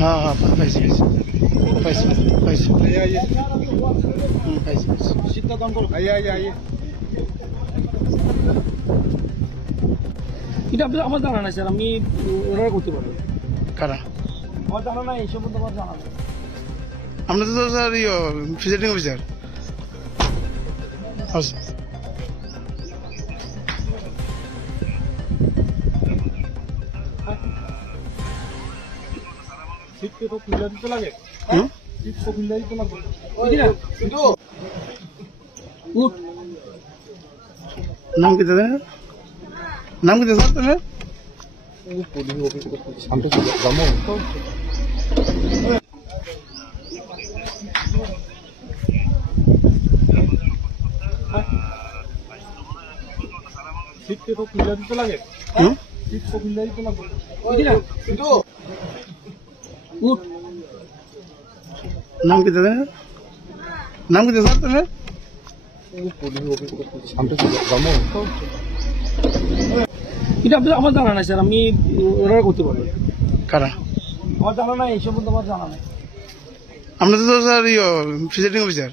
হ্যাঁ হ্যাঁ পাইছি পাইছি পাইছি পাইছি সিদ্ধান্ত করো। এটা আমার জানা নাই স্যার, আমি অর্ডার করতে পারবো। কারা আমার জানা নাই, এই সম্বন্ধে আমার জানা নাই। আমরা তো স্যার ভিজিটিং অফিসার সিটকে তো খুলে দিতে লাগে, সিট তো খুলে দিতে লাগবে। নাম কি দাদা? নাম কি দাদা তোমার? পুলিশ অফিস শান্তি যাবো। সিটকে তো খুলে দিতে লাগে, সিট তো খুলে দিতে লাগবে। নাম কি দাদা? নাম কি দাদা তোমার? পুলিশ অফিস শান্তি যাবো। এটা আমার জানা নাই স্যার, আমি অর্ডার করতে পারবো। কারা আমার জানা নাই, এই সম্বন্ধে আমার জানা নাই। আমরা তো স্যার ভিজিটিং অফিসার